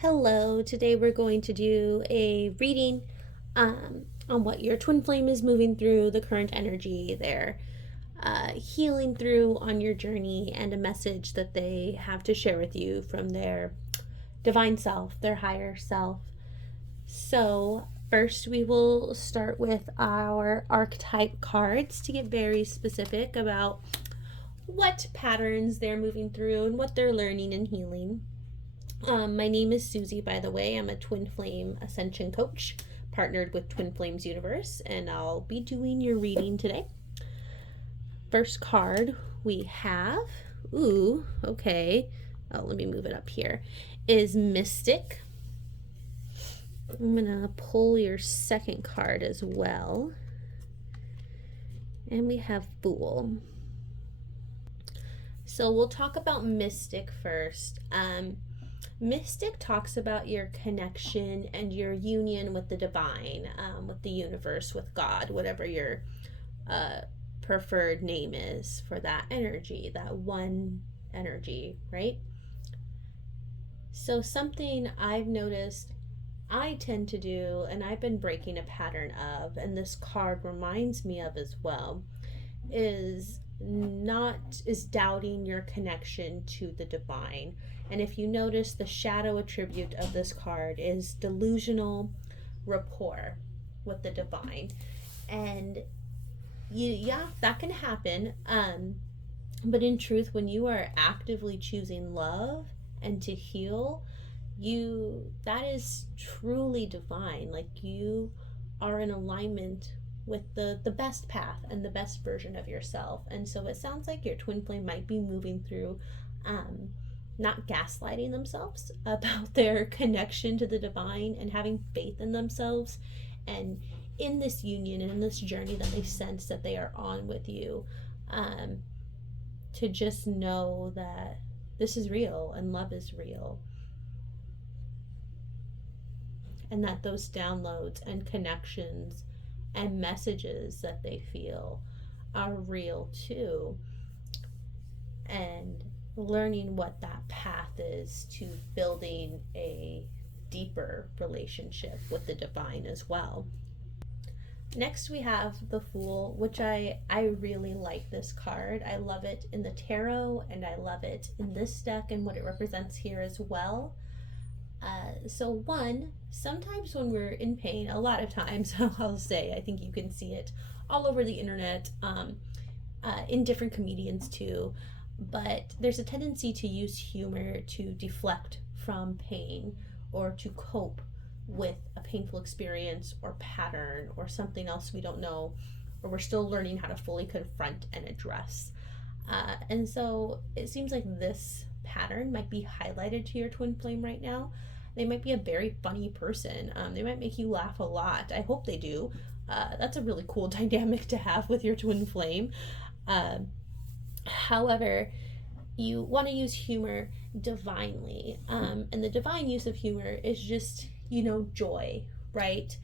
Hello, today we're going to do a reading on what your twin flame is moving through, the current energy they're healing through on your journey, and a message that they have to share with you from their divine self, their higher self. So, first, we will start with our archetype cards to get very specific about what patterns they're moving through and what they're learning and healing. My name is Susie, by the way. I'm a Twin Flame Ascension coach partnered with Twin Flames Universe, and I'll be doing your reading today. First card we have, okay. Oh, let me move it up here, is Mystic. I'm going to pull your second card as well. And we have Fool. So we'll talk about Mystic first. Mystic talks about your connection and your union with the divine, with the universe, with God, whatever your preferred name is for that energy, that one energy, right? So something I've noticed I tend to do, and I've been breaking a pattern of, and this card reminds me of as well, is doubting your connection to the divine. And if you notice, the shadow attribute of this card is delusional rapport with the divine. And that can happen. But in truth, when you are actively choosing love and to heal, that is truly divine. Like, you are in alignment with the best path and the best version of yourself. And so it sounds like your twin flame might be moving through not gaslighting themselves about their connection to the divine, and having faith in themselves and in this union and in this journey that they sense that they are on with you, to just know that this is real and love is real, and that those downloads and connections and messages that they feel are real too. And learning what that path is to building a deeper relationship with the divine as well. Next, we have the Fool, which I really like this card. I love it in the tarot, and I love it in this deck and what it represents here as well. So sometimes when we're in pain, a lot of times, I'll say, I think you can see it all over the internet, in different comedians too, but there's a tendency to use humor to deflect from pain, or to cope with a painful experience or pattern or something else we don't know, or we're still learning how to fully confront and address. And so it seems like this pattern might be highlighted to your twin flame right now. They might be a very funny person. They might make you laugh a lot. I hope they do. That's a really cool dynamic to have with your twin flame. However, you want to use humor divinely. And the divine use of humor is just, joy, right?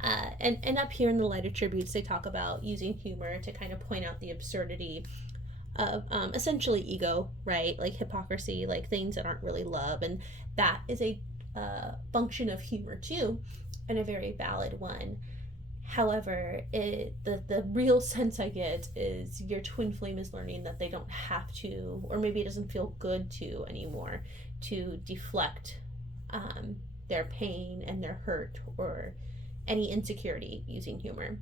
And up here in the light attributes, they talk about using humor to kind of point out the absurdity of essentially ego, right? Like hypocrisy, like things that aren't really love. And that is a function of humor too, and a very valid one. However, the real sense I get is your twin flame is learning that they don't have to, or maybe it doesn't feel good to anymore, to deflect their pain and their hurt or any insecurity using humor.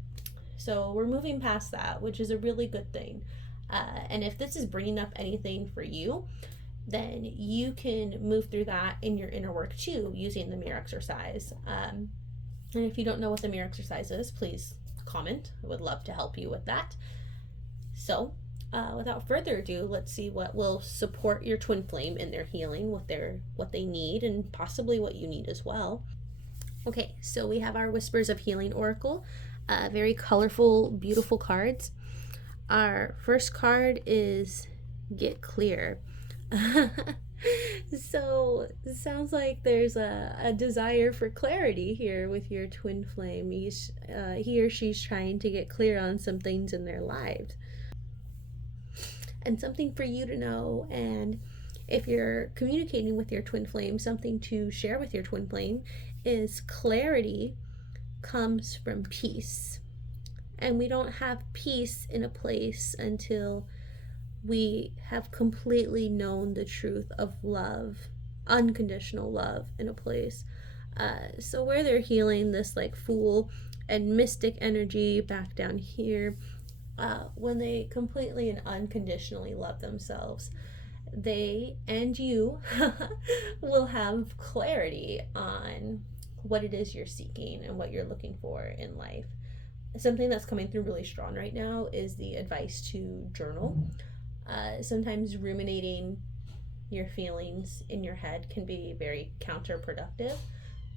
So we're moving past that, which is a really good thing. And if this is bringing up anything for you, then you can move through that in your inner work too, using the mirror exercise. And if you don't know what the mirror exercise is, please comment. I would love to help you with that. So, without further ado, let's see what will support your twin flame in their healing, what they need, and possibly what you need as well. Okay, so we have our Whispers of Healing Oracle. Very colorful, beautiful cards. Our first card is Get Clear. So it sounds like there's a desire for clarity here with your twin flame. He or she's trying to get clear on some things in their lives, and something for you to know. And If you're communicating with your twin flame, something to share with your twin flame is clarity comes from peace. And we don't have peace in a place until we have completely known the truth of love, unconditional love in a place. So where they're healing this like fool and mystic energy back down here, when they completely and unconditionally love themselves, they and you will have clarity on what it is you're seeking and what you're looking for in life. Something that's coming through really strong right now is the advice to journal. Sometimes ruminating your feelings in your head can be very counterproductive.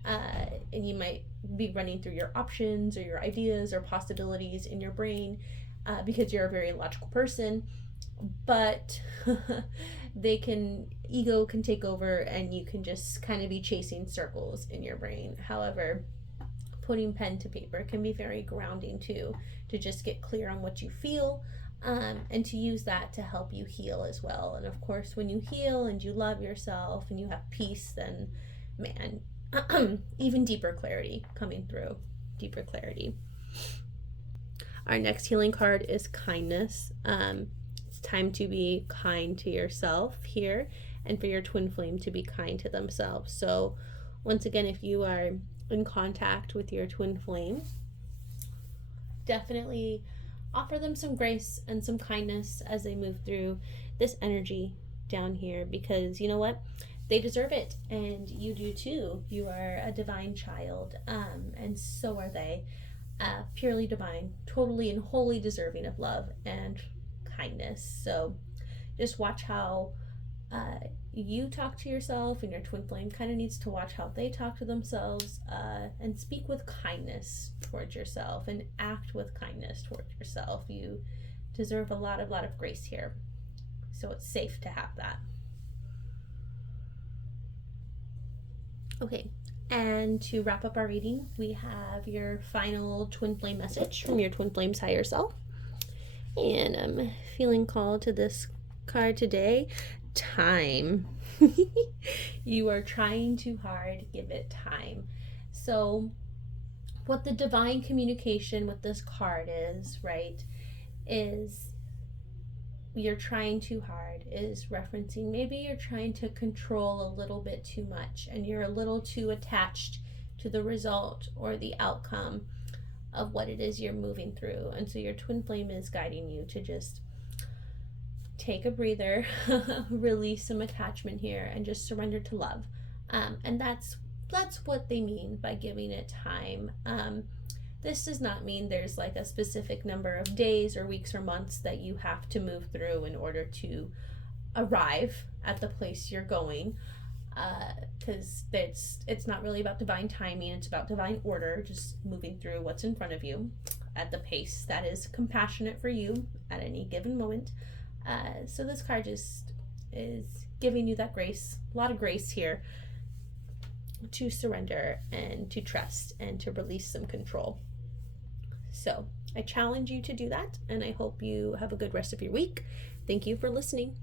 And you might be running through your options or your ideas or possibilities in your brain because you're a very logical person, but ego can take over and you can just kind of be chasing circles in your brain. However, putting pen to paper can be very grounding too, to just get clear on what you feel, and to use that to help you heal as well. And of course, when you heal and you love yourself and you have peace, then man, even deeper clarity coming through, deeper clarity. Our next healing card is kindness. It's time to be kind to yourself here, and for your twin flame to be kind to themselves. So once again, if you are in contact with your twin flame, definitely offer them some grace and some kindness as they move through this energy down here, because you know what? They deserve it, and you do too. You are a divine child, and so are they. Purely divine, totally and wholly deserving of love and kindness. So just watch how you talk to yourself, and your twin flame kind of needs to watch how they talk to themselves, and speak with kindness towards yourself and act with kindness towards yourself. You deserve a lot of grace here, so it's safe to have that. Okay, and to wrap up our reading, we have your final twin flame message from your twin flame's higher self. And I'm feeling called to this card today. Time. You are trying too hard. Give it time. So what the divine communication with this card is, right, is you're trying too hard, is referencing maybe you're trying to control a little bit too much and you're a little too attached to the result or the outcome of what it is you're moving through. And so your twin flame is guiding you to just take a breather, release some attachment here, and just surrender to love. And that's what they mean by giving it time. This does not mean there's like a specific number of days or weeks or months that you have to move through in order to arrive at the place you're going, because it's not really about divine timing. It's about divine order, just moving through what's in front of you at the pace that is compassionate for you at any given moment. So this card just is giving you that grace, a lot of grace here, to surrender and to trust and to release some control. So I challenge you to do that, and I hope you have a good rest of your week. Thank you for listening.